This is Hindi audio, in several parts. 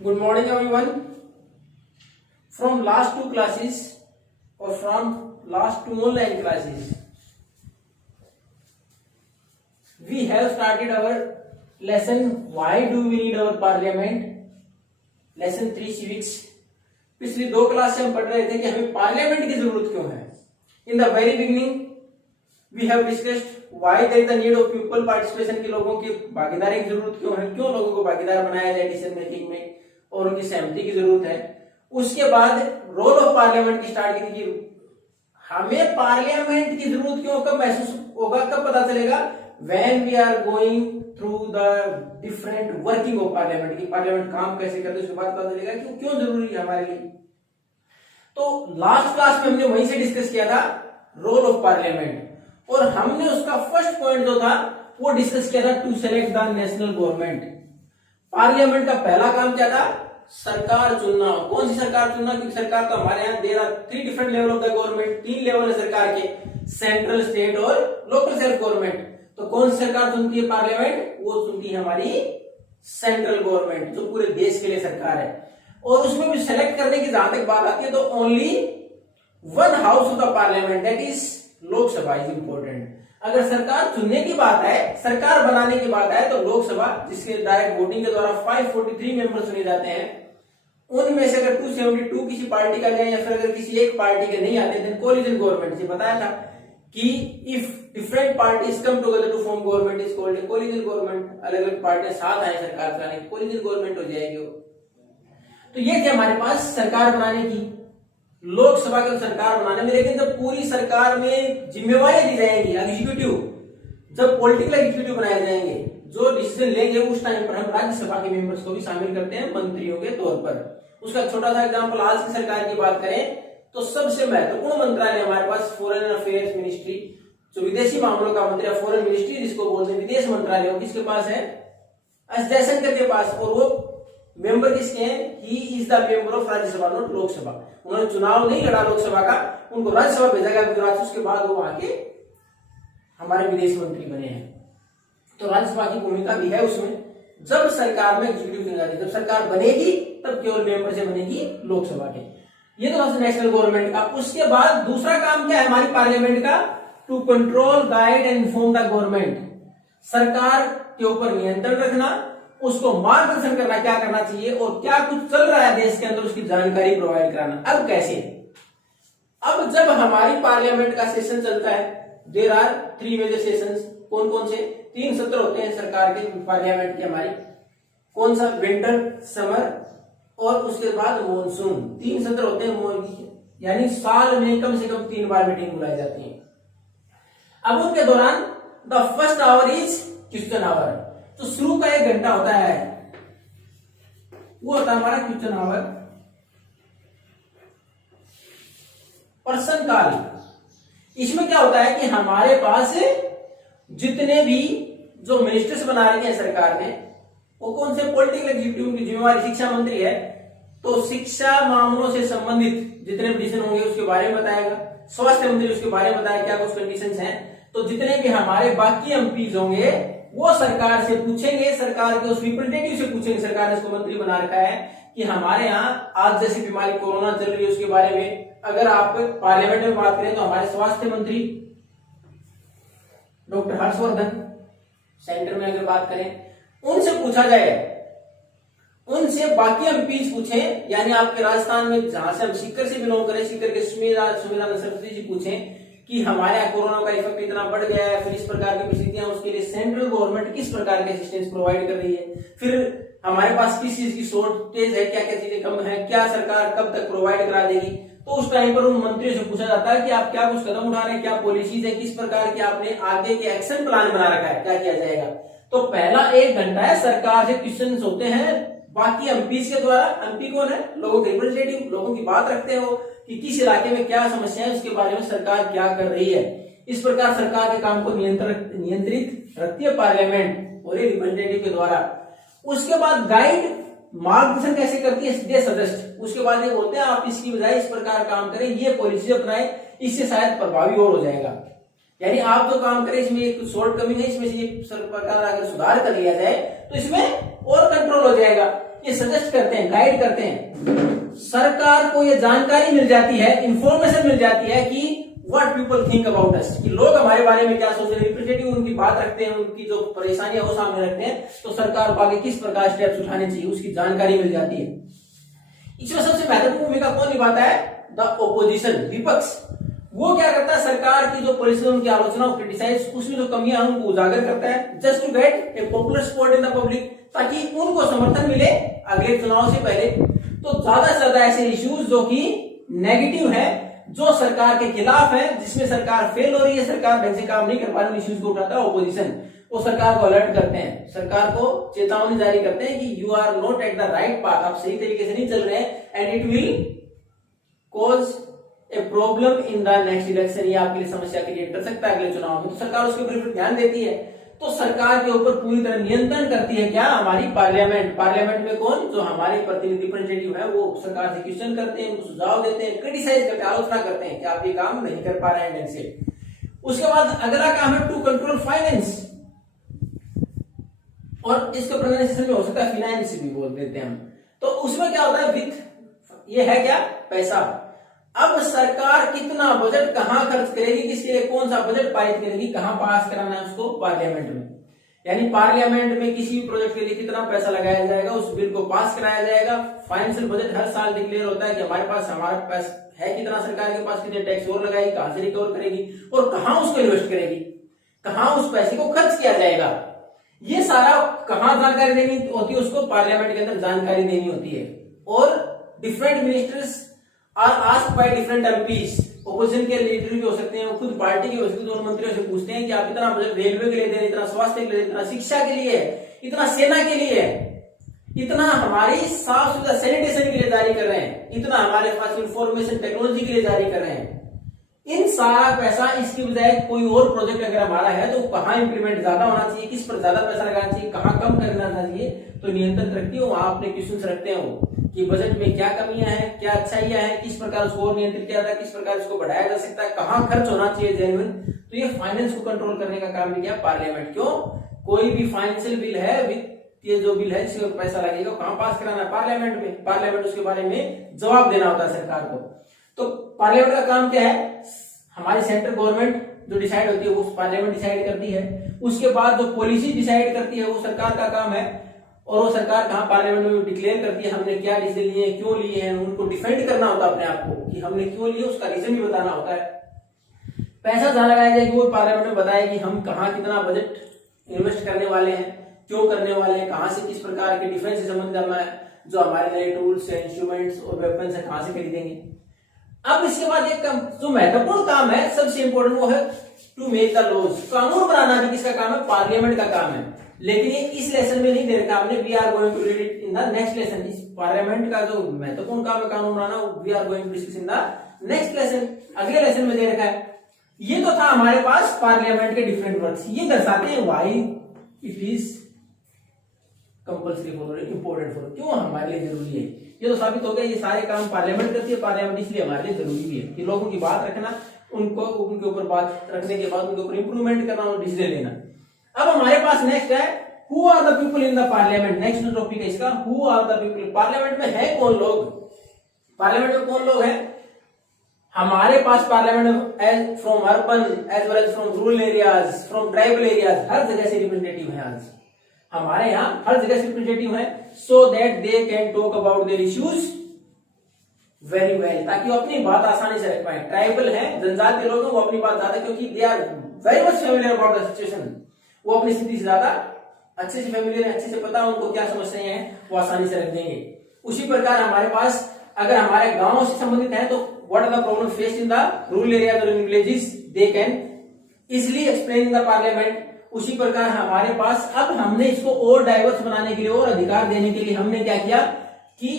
Good morning everyone. From last two classes or from last two online classes, we have started our lesson why do we need our parliament, lesson 3 civics. पिछली दो क्लास से हम पढ़ रहे थे कि हमें पार्लियामेंट की जरूरत क्यों है. In the very beginning we have discussed why there is the need of people participation, की लोगों की भागीदारी की जरूरत क्यों है, क्यों लोगों को भागीदार बनाया जाए डिसीजन मेकिंग में और उनकी सहमति की जरूरत है. उसके बाद रोल ऑफ पार्लियामेंट की स्टार्ट की थी. हमें पार्लियामेंट की जरूरत क्यों, कब महसूस होगा, कब पता चलेगा, when we are going through the different working of parliament, की पार्लियामेंट काम कैसे करते, उसके बाद पता चलेगा कि क्यों जरूरी है हमारे लिए. तो लास्ट क्लास में हमने वहीं से डिस्कस किया था रोल ऑफ पार्लियामेंट, और हमने उसका फर्स्ट पॉइंट जो था वो डिस्कस किया था to select the national government. Parliament का पहला काम क्या था, सरकार चुनना. कौन सी सरकार चुनना, क्योंकि सरकार तो हमारे यहाँ there are 3 different level of the government, 3 level है सरकार के, सेंट्रल, स्टेट और लोकल सेल्फ गवर्नमेंट. तो कौन सी सरकार चुनती है पार्लियामेंट, वो चुनती है हमारी सेंट्रल गवर्नमेंट, जो पूरे देश के लिए सरकार है. और उसमें भी सेलेक्ट करने की जहां तक बात आती है तो only one house of the parliament, that is Lok Sabha is important. अगर सरकार चुनने की बात है, सरकार बनाने की बात है, तो लोकसभा जिसके डायरेक्ट वोटिंग के द्वारा 543 मेंबर चुने जाते हैं, उनमें से अगर 272 किसी पार्टी का जाए या फिर अगर किसी एक पार्टी के नहीं आते थे, कोलिजन गवर्नमेंट. से बताया था कि if different parties come together to form government is called coalition government. अलग अलग पार्टियां साथ आए सरकार चलाने की, कोलिजन गवर्नमेंट हो जाएगी वो. तो ये थे हमारे पास सरकार बनाने की, लोकसभा की सरकार बनाने में. लेकिन जब पूरी सरकार में जिम्मेवारी दी जाएंगी, एग्जीक्यूटिव, जब पॉलिटिकल एग्जीक्यूटिव बनाए जाएंगे, जो डिसीजन लेंगे, उस टाइम पर हम राज्यसभा के मेंबर्स को भी शामिल करते हैं मंत्रियों के तौर पर. उसका छोटा सा एग्जांपल, आज की सरकार की बात करें तो सबसे महत्वपूर्ण मंत्रालय हमारे पास फॉरेन अफेयर्स मिनिस्ट्री, जो विदेशी मामलों का मंत्री, फॉरेन मिनिस्ट्री जिसको बोलते हैं, विदेश मंत्रालय, वो किसके पास है, एस जयशंकर के पास. और वो मेंबर किसके हैं, he is the member of Rajya Sabha, not Lok Sabha. उन्होंने चुनाव नहीं लड़ा लोकसभा का, उनको राज्यसभा भेजा गया गुजरात, उसके बाद वो वहां के हमारे विदेश मंत्री बने हैं. तो राज्यसभा की भूमिका भी है उसमें. जब सरकार में एग्जीक्यूटिव चुनी जाती है, जब सरकार बनेगी तब केवल मेंबर से बनेगी लोकसभा के. ये तो नेशनल गवर्नमेंट का. उसके बाद दूसरा काम क्या है हमारी पार्लियामेंट का, to control, guide and inform the government. सरकार के ऊपर नियंत्रण रखना, उसको मार्गदर्शन करना, क्या करना चाहिए और क्या कुछ चल रहा है देश के अंदर, उसकी जानकारी प्रोवाइड कराना. अब कैसे, अब जब हमारी पार्लियामेंट का सेशन चलता है, देयर आर 3 मेजर सेशंस. कौन कौन से, 3 सत्र होते हैं सरकार के, पार्लियामेंट के हमारी. कौन सा, विंटर, समर और उसके बाद मॉनसून. 3 सत्र होते हैं, यानी साल में कम से कम 3 बार मीटिंग बुलाई जाती है. अब उनके दौरान the first hour is question hour. तो शुरू का 1 घंटा होता है, वो होता है हमारा क्वेश्चन आवर. प्रश्न काल. इसमें क्या होता है कि हमारे पास जितने भी जो मिनिस्टर्स बना रखे हैं सरकार ने, वो कौन से, पॉलिटिकल एग्जीक्यूटिव की जिम्मेवारी शिक्षा मंत्री है, तो शिक्षा मामलों से संबंधित जितने भी डिसीजन होंगे उसके बारे में बताएगा. स्वास्थ्य मंत्री उसके बारे में बताएगा क्या कुछ कंडीशंस हैं. तो जितने भी हमारे बाकी एमपीज होंगे वो सरकार से पूछेंगे, सरकार के उस रिप्रेजेंटेटिव से पूछेंगे, सरकार ने इसको मंत्री बना रखा है, कि हमारे यहाँ आज जैसी बीमारी कोरोना चल रही है उसके बारे में अगर आप पार्लियामेंट में बात करें तो हमारे स्वास्थ्य मंत्री डॉक्टर हर्षवर्धन, सेंटर में अगर बात करें, उनसे पूछा जाए, उनसे बाकी एमपीज पूछें. यानी आपके राजस्थान में जहां से हम सीकर से बिलोंग करें, सीकर के सुमेरा सरस्वती जी पूछें कि हमारे यहाँ कोरोना का इफेक्ट इतना बढ़ गया है, फिर इस प्रकार की परिस्थितियां, उसके लिए सेंट्रल गवर्नमेंट किस प्रकार के असिस्टेंस प्रोवाइड कर रही है, फिर हमारे पास किस चीज की शॉर्टेज है, क्या क्या चीजें कम है, क्या सरकार कब तक प्रोवाइड करा देगी. तो उस टाइम पर उन मंत्रियों से पूछा जाता है कि आप क्या कुछ कदम उठा रहे हैं, क्या पॉलिसीज है, किस प्रकार के आपने आगे के एक्शन प्लान बना रखा है, क्या किया जाएगा. तो पहला 1 घंटा है, सरकार से क्वेश्चन होते हैं बाकी एमपीज के द्वारा. एमपी कौन है, लोगों के रिप्रेजेंटेटिव, लोगों की बात रखते हैं वो, कि किस इलाके में क्या समस्या है, उसके बारे में सरकार क्या कर रही है. इस प्रकार सरकार के काम को नियंत्रित रखती है पार्लियामेंट और रिप्रेजेंटेटिव के द्वारा. उसके बाद गाइड, मार्गदर्शन कैसे करती है देश सदस्य. उसके बाद ये बोलते हैं आप इसकी बजाय इस प्रकार काम करें, ये पॉलिसी अपनाएं, इससे शायद प्रभावी और हो जाएगा. यानी आप जो काम करें इसमें एक शॉर्ट कमिंग है, इसमें से प्रकार अगर सुधार कर लिया जाए तो इसमें और कंट्रोल हो जाएगा. ये सजेस्ट करते हैं, गाइड करते हैं, सरकार को ये जानकारी मिल जाती है, इंफॉर्मेशन मिल जाती है कि what people think about us, कि लोग हमारे बारे में क्या सोच रहे हैं, रिप्रेजेंटेटिव उनकी बात रखते हैं, उनकी जो परेशानियां वो सामने रखते हैं, तो सरकार को आगे किस प्रकार स्टेप्स उठाने चाहिए उसकी जानकारी मिल जाती है। इसमें सबसे महत्वपूर्ण भूमिका कौन निभाता है? द ओपोजिशन, विपक्ष। वो क्या करता है? सरकार की जो पॉलिसी उनकी आलोचना, क्रिटिसाइज, उसमें जो कमियां हैं उनको उजागर करता है, just to get a popular support in the public, ताकि उनको समर्थन मिले अगले चुनाव से पहले। तो ज्यादा से ज्यादा ऐसे इश्यूज जो कि नेगेटिव है, जो सरकार के खिलाफ है, जिसमें सरकार फेल हो रही है, सरकार ढंग से काम नहीं कर पा रही, इश्यूज को उठाता है ओपोजिशन। वो सरकार को अलर्ट करते हैं, सरकार को चेतावनी जारी करते हैं कि you are not at the right path, आप सही तरीके से नहीं चल रहे हैं, and it will cause a problem in the next election, ये आपके लिए समस्या क्रिएट कर सकता है अगले चुनाव में। तो सरकार उसके ऊपर ध्यान देती है। तो सरकार के ऊपर पूरी तरह नियंत्रण करती है क्या? हमारी पार्लियामेंट। पार्लियामेंट में कौन? जो हमारे प्रतिनिधि, रिप्रेजेंटेटिव है, वो सरकार से क्वेश्चन करते हैं, सुझाव देते हैं, क्रिटिसाइज करते हैं, आलोचना करते हैं कि आप ये काम नहीं कर पा रहे हैं ढंग से। उसके बाद अगला काम है टू कंट्रोल फाइनेंस, और इसको प्रोनाउंसिएशन में हो सकता है फाइनेंस भी बोल देते हैं हम। तो उसमें क्या होता है? वित्त, ये है क्या? पैसा। अब सरकार कितना बजट कहां खर्च करेगी, किसके लिए कौन सा बजट पारित करेगी, कहां पास कराना है उसको? पार्लियामेंट में। यानी पार्लियामेंट में किसी भी प्रोजेक्ट के लिए कितना पैसा लगाया जाएगा, उस बिल को पास कराया जाएगा। फाइनेंशियल बजट हर साल डिक्लेयर होता है कि हमारा पैसा है कितना, सरकार के पास कितने टैक्स और लगाएगी, कहां से रिकवर करेगी और कहां उसको इन्वेस्ट करेगी, कहां उस पैसे को खर्च किया जाएगा। ये सारा कहां जानकारी देनी होती है उसको? पार्लियामेंट के अंदर जानकारी देनी होती है। और different ministers are asked by different MPs, opposition के लीडर भी हो सकते हैं, वो खुद पार्टी के हो सकते हैं, दोनों मंत्रियों से पूछते हैं कि आप इतना बजट रेलवे के लिए दे रहे हैं, इतना स्वास्थ्य के लिए, इतना शिक्षा के लिए, इतना सेना के लिए, इतना हमारी साफ सुथरा सैनिटेशन के लिए जारी कर रहे हैं, इतना हमारे पास इंफॉर्मेशन टेक्नोलॉजी के लिए जारी कर रहे हैं। इन सारा पैसा इसकी बजाय कोई और प्रोजेक्ट अगर हमारा है तो कहां इंप्लीमेंट ज्यादा होना चाहिए, किस पर ज्यादा पैसा लगाना चाहिए, कहां कम करना चाहिए, तो नियंत्रण रखती है वहां अपने क्वेश्चन रखते हैं कि बजट में क्या कमियां हैं, क्या अच्छाइयां हैं, किस प्रकार उसको और नियंत्रित किया जाए, किस प्रकार उसको बढ़ाया जा सकता है, कहां खर्च होना चाहिए जेन्युइन। तो ये फाइनेंस को कंट्रोल करने का काम भी किया पार्लियामेंट। क्यों? कोई भी फाइनेंशियल बिल है, वित्तीय जो बिल है जिसमें पैसा लगेगा, कहां पास कराना है? पार्लियामेंट में। पार्लियामेंट उसके बारे में जवाब देना होता है सरकार को। तो पार्लियामेंट का काम क्या है? हमारी सेंट्रल गवर्नमेंट जो डिसाइड होती है वो पार्लियामेंट डिसाइड करती है। उसके बाद जो पॉलिसी डिसाइड करती है वो सरकार का काम है, और वो सरकार कहां? पार्लियामेंट में डिक्लेयर करती है हमने क्या डिसीजन लिए, क्यों लिए हैं, उनको डिफेंड करना होता है अपने आप को कि हमने क्यों लिए, उसका रीजन भी बताना होता है। पैसा जहां लगाया जाए वो पार्लियामेंट में बताए कि हम कहां कितना बजट इन्वेस्ट करने वाले हैं, क्यों करने वाले हैं, कहां से किस प्रकार के डिफेंस से संबंध करना है, जो हमारे नए टूल्स है, इंस्ट्रूमेंट्स और वेपन्स है, कहां से खरीदेंगे। अब इसके बाद एक जो महत्वपूर्ण काम है, सबसे इंपॉर्टेंट, वो है टू मेक द लॉज। कानून बनाना भी किसका काम है? पार्लियामेंट का काम है। लेकिन ये इस लेसन में नहीं दे रखा हमने, we are going to read it in the next lesson. इस पार्लियामेंट का जो महत्वपूर्ण काम है कानून बनाना, we are going to discuss in the next lesson, अगले लेसन में दे रखा है। ये तो था हमारे पास पार्लियामेंट के डिफरेंट वर्क्स, ये दर्शाते हैं why it is compulsory for, important for, क्यों हमारे लिए जरूरी है। ये तो साबित हो गया ये सारे काम पार्लियामेंट करती है, पार्लियामेंट इसलिए हमारे लिए जरूरी भी है कि लोगों की बात रखना, उनको उनके ऊपर बात रखने के बाद उनके ऊपर इंप्रूवमेंट करना और डिसीजन लेना। अब हमारे पास नेक्स्ट है who are the people in the parliament. Next जो टॉपिक है इसका, who are the people. Parliament में है कौन लोग? पार्लियामेंट में कौन लोग हैं? हमारे पास पार्लियामेंट में from urban as well as from rural areas, from tribal areas, हर जगह से रिप्रेजेंटेटिव है। आज हमारे यहाँ हर जगह से रिप्रेजेंटेटिव है, so that they can talk about their issues very well, ताकि वो अपनी बात आसानी से रख पाए। ट्राइबल है, जनजातीय लोग हैं, वो अपनी बात ज्यादा, क्योंकि they are very much familiar about the situation, वो अपनी स्थिति से ज्यादा अच्छे से फेमिलियर है, अच्छे से पता उनको क्या समस्याएं हैं, वो आसानी से रख देंगे। उसी प्रकार हमारे पास अगर हमारे गांव से संबंधित है तो what are the problem faced in the rural areas और in villages, they can easily explain in the parliament. उसी प्रकार हमारे पास अब हमने इसको और डाइवर्स बनाने के लिए और अधिकार देने के लिए हमने क्या किया कि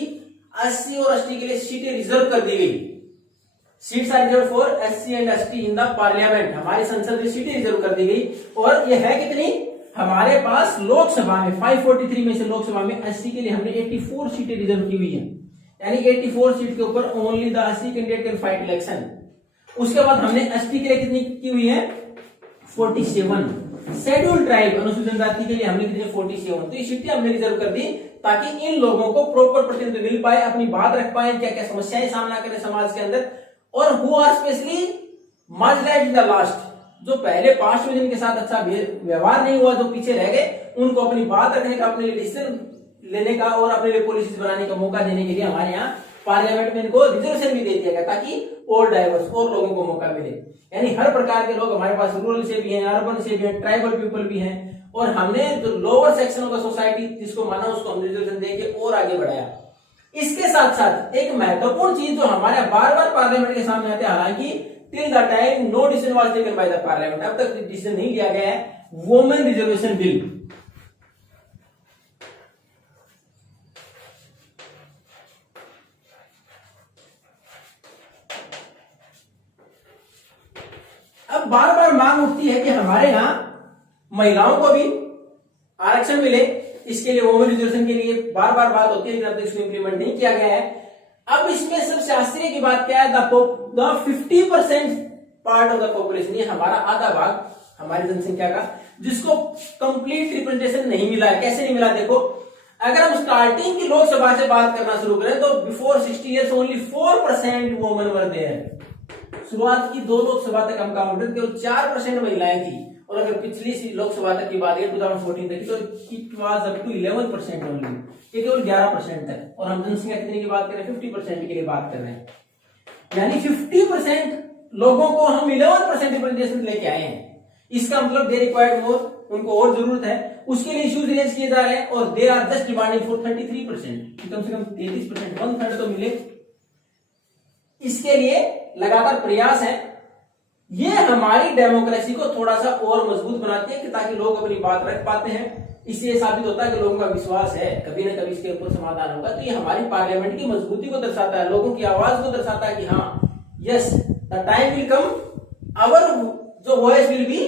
80 और एसटी के लिए सीटें रिजर्व कर दी गई। Seats are reserve for SC and ST in the parliament. हमारी संसद में सीटें रिजर्व कर दी गई, और यह है कितनी? हमारे पास लोकसभा में 543 में से लोकसभा में एससी के लिए हमने 84 सीटें रिजर्व की हुई है, यानी 84 सीट के ऊपर only the SC candidate can fight election. उसके बाद हमने एसटी के लिए कितनी की हुई है? 47। शेड्यूल ट्राइब अनुसूचित जनजाति के लिए हमने कितने? 47। तो ये सीटें हमने रिजर्व कर दी ताकि इन लोगों को प्रॉपर प्रतिनिधित्व मिल पाए, अपनी बात रख पाए, क्या क्या समस्याएं सामना करें समाज के अंदर, और who are specially marginalised in the last, जो पहले पास्ट में जिनके साथ अच्छा व्यवहार नहीं हुआ, जो पीछे रह गए, उनको अपनी बात रखने का, अपने लिए डिसीजन लेने का और अपने लिए पॉलिसीज बनाने का मौका देने के लिए हमारे यहाँ पार्लियामेंट में इनको रिजर्वेशन भी दे दिया गया, ताकि और डाइवर्स और लोगों को मौका मिले। यानी हर प्रकार के लोग हमारे पास, रूरल से भी हैं, अर्बन से भी हैं, ट्राइबल पीपल भी हैं, और हमने जो lower section of the society जिसको माना उसको हम रिजर्वेशन देके और आगे बढ़ाया। इसके साथ साथ एक महत्वपूर्ण चीज जो हमारे बार बार पार्लियामेंट के सामने आते हैं, हालांकि till the time no decision was taken by the parliament, अब तक डिसीजन नहीं लिया गया है, वुमेन रिजर्वेशन बिल। अब बार बार मांग उठती है कि हमारे यहां महिलाओं को भी आरक्षण मिले, इसके लिए वुमेन रिजर्वेशन के लिए बार बार बात होती है, लेकिन अब तक इसको इंप्लीमेंट नहीं किया गया है। अब इसमें सबसे आश्चर्य की बात क्या है, the 50% part of the population, ये हमारा आधा भाग हमारी जनसंख्या का, जिसको कंप्लीट रिप्रेजेंटेशन नहीं मिला है। कैसे नहीं मिला, देखो अगर हम स्टार्टिंग की लोकसभा से बात करना शुरू करें तो before 60 years only 4% women were there. शुरुआत की 2 लोकसभा तक हम काउंट करें केवल 4% महिलाएं थी, और अगर पिछली लोकसभा तक की बात करें 2014 तक तो it was up to 11% only, ये केवल 11% है। और हम जनसंख्या कितने की बात करें, 50% के लिए बात कर रहे हैं, यानी 50% लोगों को हम 11% रिप्रेजेंटेशन लेके आए हैं। इसका मतलब दे रिक्वायर्ड मोर, उनको और जरूरत है, उसके लिए इश्यूज रेज किए जा रहे हैं, और they are just demanding for 33%, कम से कम 33%, 1/3 तो मिले। इसके लिए लगातार प्रयास है। ये हमारी डेमोक्रेसी को थोड़ा सा और मजबूत बनाती है कि ताकि लोग अपनी बात रख पाते हैं। इससे साबित होता है कि लोगों का विश्वास है कभी ना कभी इसके ऊपर समाधान होगा। तो ये हमारी पार्लियामेंट की मजबूती को दर्शाता है, लोगों की आवाज को दर्शाता है कि हाँ yes the time will come, our जो voice will be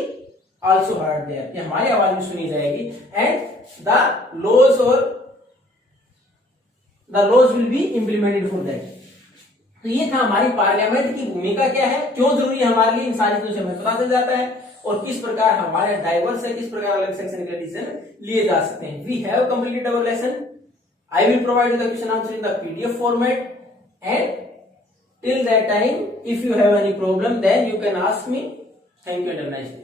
also heard there, कि हमारी आवाज भी सुनी जाएगी, and the laws will be implemented for that. तो ये था हमारी पार्लियामेंट की भूमिका क्या है, क्यों जरूरी है हमारे लिए, इन सारी चीजों से हमें पता चल जाता है, और किस प्रकार हमारे डाइवर्स है, किस प्रकार अलग सेक्शन के डिसीजन लिए जा सकते हैं। We have completed our lesson. I will provide the question answer in the PDF format, and till that time if you have any problem then you can ask me. Thank you and have a nice day.